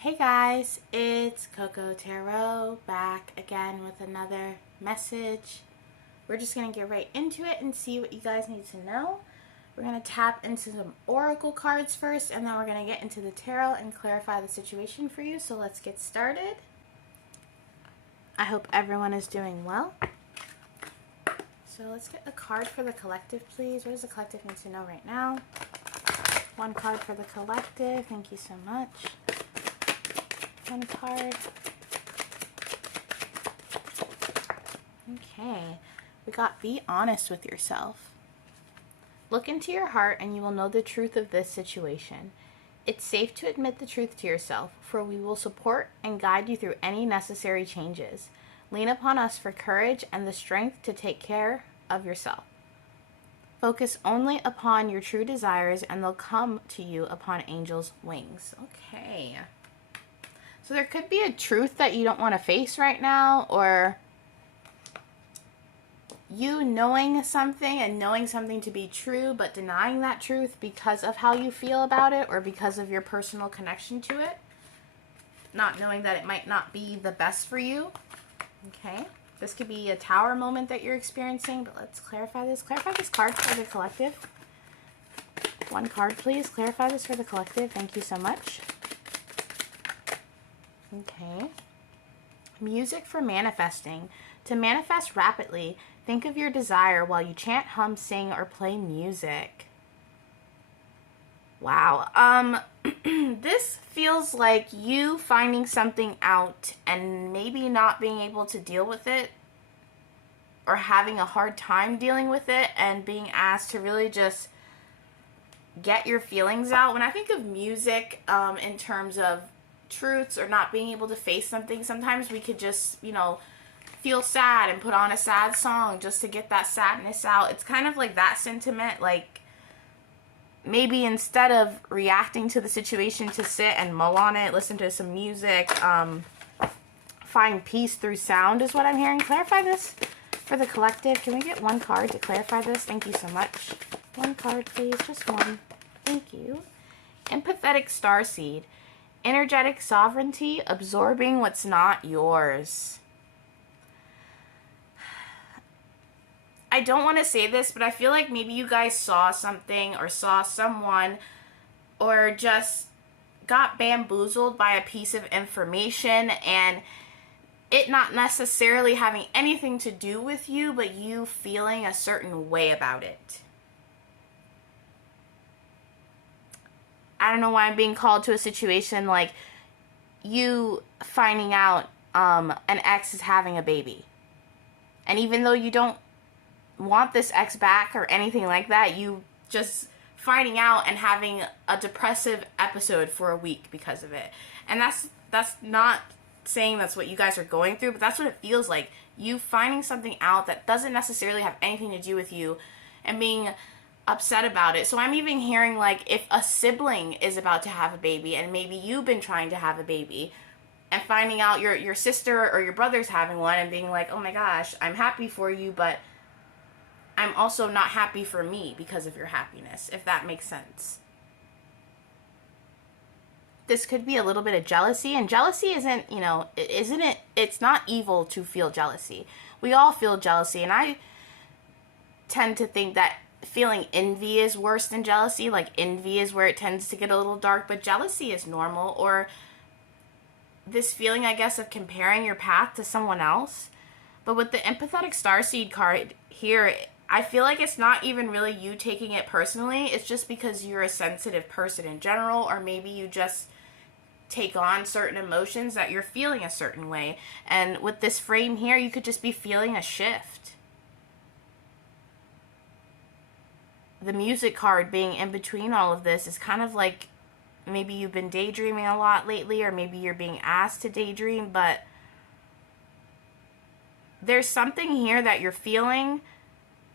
Hey guys, it's CocoaTarot back again with another message. We're just going to get right into it and see what you guys need to know. We're going to tap into some oracle cards first, and then we're going to get into the tarot and clarify the situation for you. So let's get started. I hope everyone is doing well. So let's get a card for the collective, please. What does the collective need to know right now? One card for the collective. Thank you so much. One card. Okay, we got be honest with yourself. Look into your heart and you will know the truth of this situation. It's safe to admit the truth to yourself, for we will support and guide you through any necessary changes. Lean upon us for courage and the strength to take care of yourself. Focus only upon your true desires and they'll come to you upon angels' wings. Okay. So there could be a truth that you don't want to face right now, or you knowing something and knowing something to be true but denying that truth because of how you feel about it or because of your personal connection to it. Not knowing that it might not be the best for you. Okay. This could be a tower moment that you're experiencing, but let's clarify this. Clarify this card for the collective. One card, please. Clarify this for the collective. Thank you so much. Okay. Music for manifesting. To manifest rapidly, think of your desire while you chant, hum, sing, or play music. Wow. This feels like you finding something out and maybe not being able to deal with it, or having a hard time dealing with it, and being asked to really just get your feelings out. When I think of music, in terms of truths or not being able to face something, sometimes we could just, feel sad and put on a sad song just to get that sadness out. It's kind of like that sentiment, like maybe instead of reacting to the situation, to sit and mull on it, listen to some music, find peace through sound is what I'm hearing. Clarify this for the collective. Can we get one card to clarify this? Thank you so much. One card, please. Just one. Thank you. Empathetic starseed. Energetic sovereignty, absorbing what's not yours. I don't want to say this, but I feel like maybe you guys saw something or saw someone or just got bamboozled by a piece of information, and it not necessarily having anything to do with you, but you feeling a certain way about it. I don't know why I'm being called to a situation like you finding out an ex is having a baby. And even though you don't want this ex back or anything like that, you just finding out and having a depressive episode for a week because of it. And that's not saying that's what you guys are going through, but that's what it feels like. You finding something out that doesn't necessarily have anything to do with you and being upset about it. So I'm even hearing like if a sibling is about to have a baby and maybe you've been trying to have a baby and finding out your sister or your brother's having one and being like, oh my gosh, I'm happy for you, but I'm also not happy for me because of your happiness, if that makes sense. This could be a little bit of jealousy, and jealousy isn't, it's not evil to feel jealousy. We all feel jealousy, and I tend to think that feeling envy is worse than jealousy. Like envy is where it tends to get a little dark, but jealousy is normal. Or this feeling, I guess, of comparing your path to someone else. But with the empathetic starseed card here, I feel like it's not even really you taking it personally. It's just because you're a sensitive person in general, or maybe you just take on certain emotions that you're feeling a certain way. And with this frame here, you could just be feeling a shift. The music card being in between all of this is kind of like maybe you've been daydreaming a lot lately, or maybe you're being asked to daydream, but there's something here that you're feeling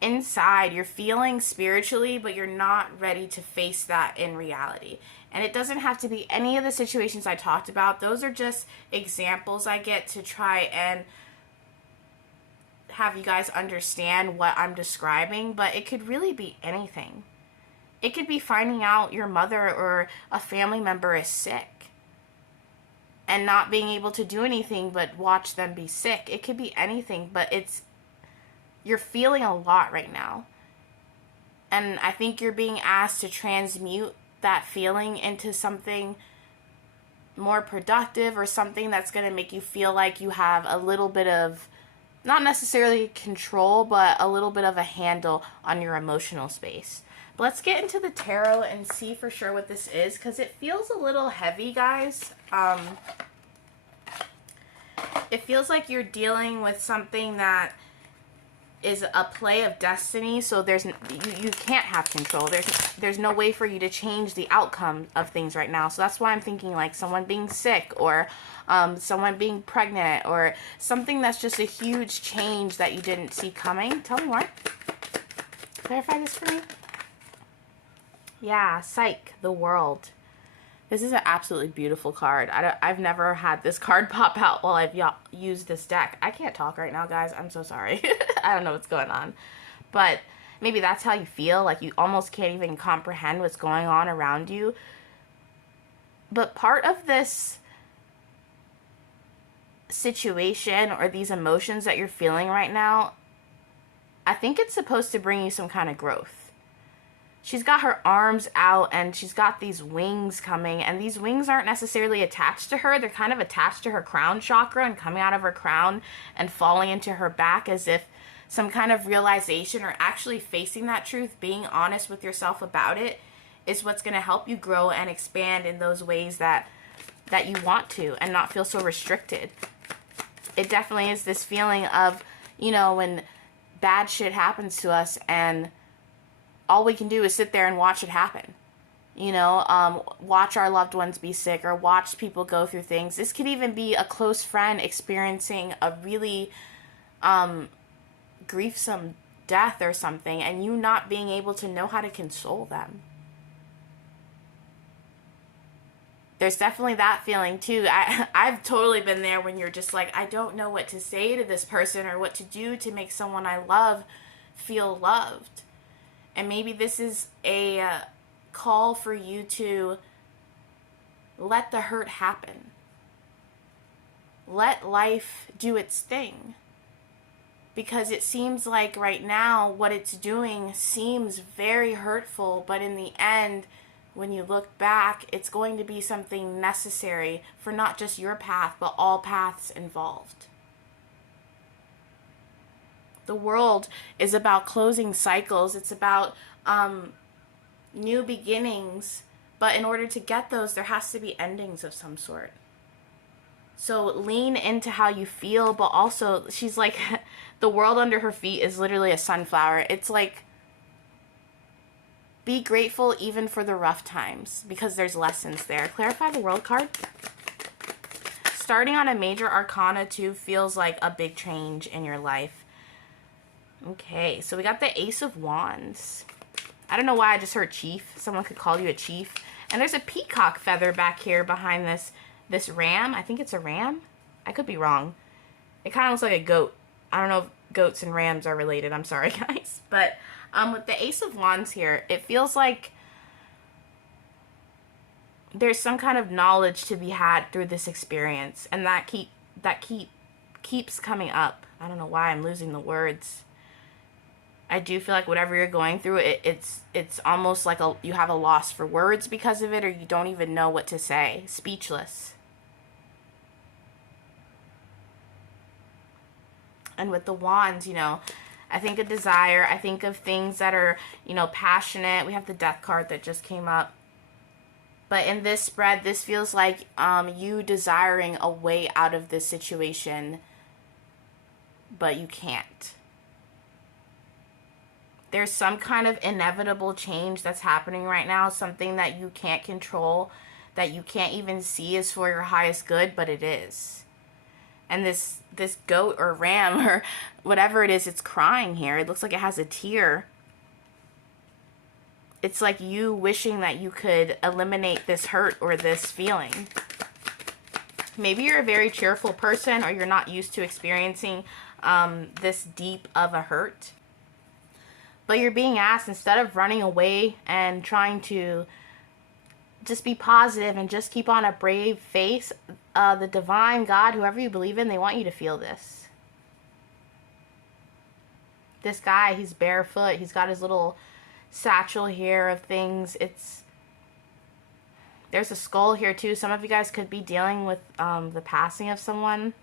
inside. You're feeling spiritually, but you're not ready to face that in reality. And it doesn't have to be any of the situations I talked about. Those are just examples I get to try and have you guys understand what I'm describing, but it could really be anything. It could be finding out your mother or a family member is sick. and not being able to do anything but watch them be sick. It could be anything, but you're feeling a lot right now. And I think you're being asked to transmute that feeling into something more productive, or something that's going to make you feel like you have a little bit of, not necessarily control, but a little bit of a handle on your emotional space. But let's get into the tarot and see for sure what this is, because it feels a little heavy, guys. It feels like you're dealing with something that is a play of destiny, so you can't have control. There's no way for you to change the outcome of things right now. So that's why I'm thinking like someone being sick, or someone being pregnant, or something that's just a huge change that you didn't see coming. Tell me more. Clarify this for me. Yeah, Psych, the World. This is an absolutely beautiful card. I've never had this card pop out while I've used this deck. I can't talk right now, guys. I'm so sorry. I don't know what's going on. But maybe that's how you feel. Like you almost can't even comprehend what's going on around you. But part of this situation, or these emotions that you're feeling right now, I think it's supposed to bring you some kind of growth. She's got her arms out and she's got these wings coming, and these wings aren't necessarily attached to her. They're kind of attached to her crown chakra and coming out of her crown and falling into her back, as if some kind of realization, or actually facing that truth, being honest with yourself about it, is what's going to help you grow and expand in those ways that you want to, and not feel so restricted. It definitely is this feeling of, when bad shit happens to us and all we can do is sit there and watch it happen. Watch our loved ones be sick, or watch people go through things. This could even be a close friend experiencing a really griefsome death or something, and you not being able to know how to console them. There's definitely that feeling too. I've totally been there, when you're just like, I don't know what to say to this person, or what to do to make someone I love feel loved. And maybe this is a call for you to let the hurt happen. Let life do its thing. Because it seems like right now what it's doing seems very hurtful, but in the end, when you look back, it's going to be something necessary for not just your path, but all paths involved. The World is about closing cycles. It's about new beginnings. But in order to get those, there has to be endings of some sort. So lean into how you feel, but also, she's like, the world under her feet is literally a sunflower. It's like, be grateful even for the rough times, because there's lessons there. Clarify the World card. Starting on a major arcana too feels like a big change in your life. Okay, so we got the Ace of Wands. I don't know why I just heard chief. Someone could call you a chief. And there's a peacock feather back here behind this ram. I think it's a ram. I could be wrong. It kind of looks like a goat. I don't know if goats and rams are related. I'm sorry, guys. But with the Ace of Wands here, it feels like there's some kind of knowledge to be had through this experience, and that keeps coming up. I don't know why I'm losing the words. I do feel like whatever you're going through, it's almost like you have a loss for words because of it, or you don't even know what to say. Speechless. And with the wands, I think of desire. I think of things that are, passionate. We have the Death card that just came up. But in this spread, this feels like you desiring a way out of this situation, but you can't. There's some kind of inevitable change that's happening right now, something that you can't control, that you can't even see is for your highest good, but it is. And this goat or ram or whatever it is, it's crying here. It looks like it has a tear. It's like you wishing that you could eliminate this hurt or this feeling. Maybe you're a very cheerful person, or you're not used to experiencing this deep of a hurt. But you're being asked, instead of running away and trying to just be positive and just keep on a brave face, the divine, God, whoever you believe in, they want you to feel this. This guy, he's barefoot. He's got his little satchel here of things. There's a skull here too. Some of you guys could be dealing with the passing of someone.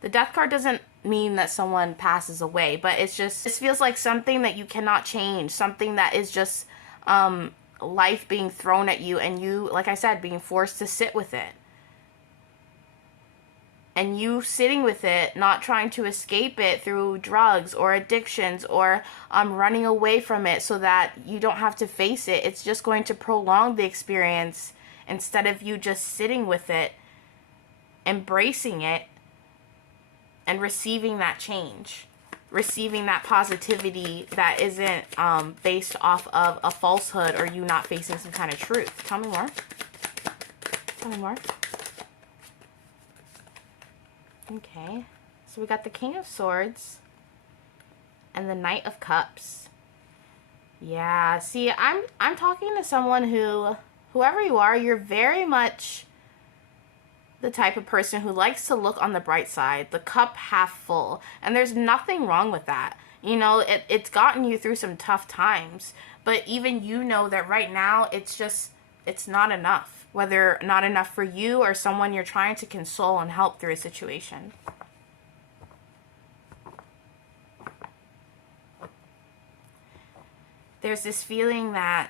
The death card doesn't mean that someone passes away, but it's just, this feels like something that you cannot change. Something that is just life being thrown at you, and you, like I said, being forced to sit with it. And you sitting with it, not trying to escape it through drugs or addictions or running away from it so that you don't have to face it. It's just going to prolong the experience instead of you just sitting with it, embracing it, and receiving that change. Receiving that positivity that isn't based off of a falsehood or you not facing some kind of truth. Tell me more. Tell me more. Okay, so we got the King of Swords and the Knight of Cups. Yeah, see, I'm talking to someone who, whoever you are, you're very much the type of person who likes to look on the bright side, the cup half full, and there's nothing wrong with that. You know, it's gotten you through some tough times, but even you know that right now it's not enough. Whether not enough for you or someone you're trying to console and help through a situation. There's this feeling that,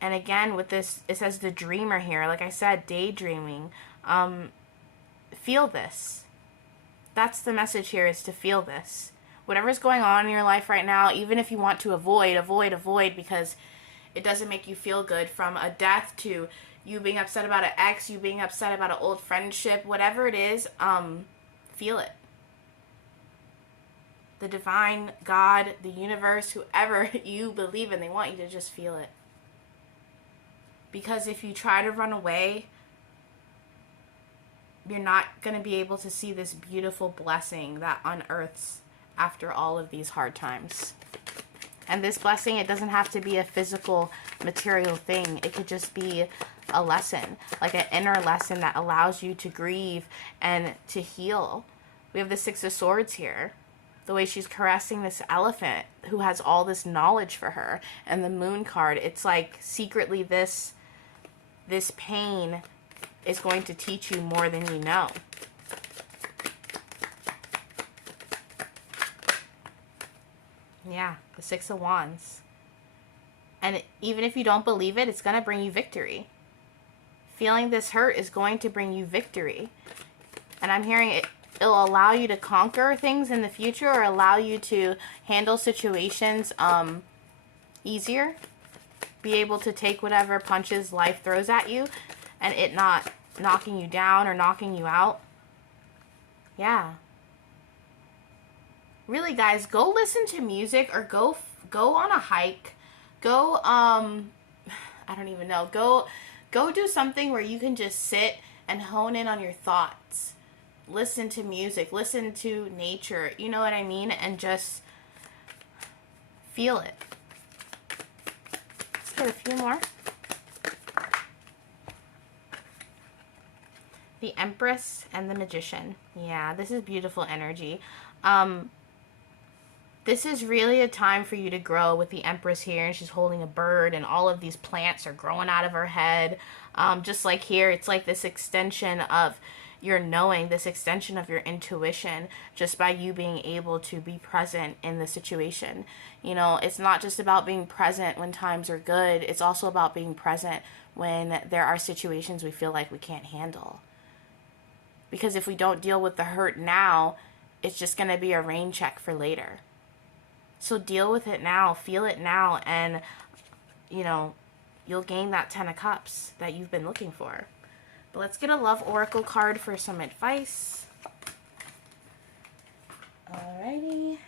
and again with this, it says the dreamer here, like I said, daydreaming. Feel this. That's the message here, is to feel this. Whatever's going on in your life right now, even if you want to avoid because it doesn't make you feel good, from a death to you being upset about an ex, you being upset about an old friendship, whatever it is, feel it. The divine, God, the universe, whoever you believe in, they want you to just feel it. Because if you try to run away, you're not going to be able to see this beautiful blessing that unearths after all of these hard times. And this blessing, it doesn't have to be a physical, material thing. It could just be a lesson, like an inner lesson that allows you to grieve and to heal. We have the Six of Swords here. The way she's caressing this elephant who has all this knowledge for her. And the Moon card, it's like secretly this pain is going to teach you more than you know. Yeah, the Six of Wands. And even if you don't believe it, it's going to bring you victory. Feeling this hurt is going to bring you victory. And I'm hearing it'll allow you to conquer things in the future, or allow you to handle situations easier. Be able to take whatever punches life throws at you and it not knocking you down or knocking you out. Yeah. Really, guys, go listen to music, or go on a hike. Go, I don't even know. Go do something where you can just sit and hone in on your thoughts. Listen to music. Listen to nature. You know what I mean? And just feel it. Let's get a few more. The Empress and the Magician. Yeah, this is beautiful energy. This is really a time for you to grow with the Empress here, and she's holding a bird, and all of these plants are growing out of her head. Just like here, it's like this extension of your knowing, this extension of your intuition, just by you being able to be present in the situation. You know, it's not just about being present when times are good. It's also about being present when there are situations we feel like we can't handle. Because if we don't deal with the hurt now, it's just going to be a rain check for later. So deal with it now, feel it now, and, you know, you'll gain that 10 of Cups that you've been looking for. But let's get a love oracle card for some advice. Alrighty.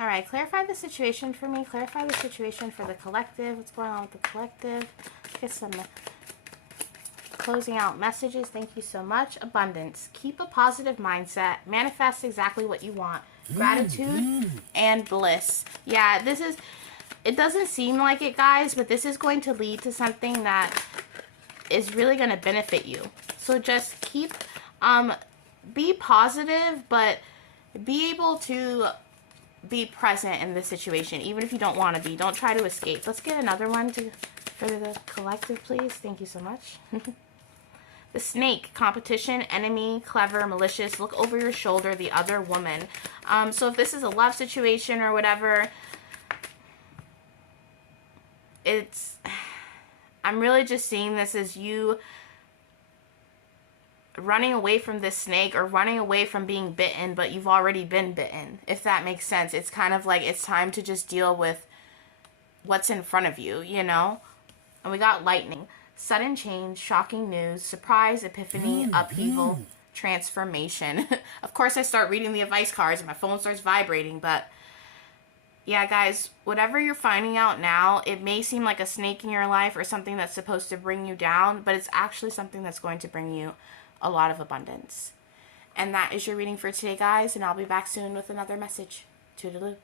Alright, clarify the situation for me. Clarify the situation for the collective. What's going on with the collective? Let's get some closing out messages. Thank you so much. Abundance. Keep a positive mindset. Manifest exactly what you want. Gratitude and bliss. Yeah, this is It doesn't seem like it, guys, but this is going to lead to something that is really going to benefit you. So just keep, be positive, but be able to be present in this situation, even if you don't want to be. Don't try to escape. Let's get another one for the collective, please. Thank you so much. The snake, competition, enemy, clever, malicious, look over your shoulder, the other woman. So if this is a love situation or whatever, I'm really just seeing this as you running away from this snake or running away from being bitten, but you've already been bitten, if that makes sense. It's kind of like it's time to just deal with what's in front of you, you know? And we got lightning. Sudden change, shocking news, surprise, epiphany, upheaval, transformation. Of course, I start reading the advice cards and my phone starts vibrating, but yeah, guys, whatever you're finding out now, it may seem like a snake in your life or something that's supposed to bring you down, but it's actually something that's going to bring you a lot of abundance. And that is your reading for today, guys, and I'll be back soon with another message. Toodaloo.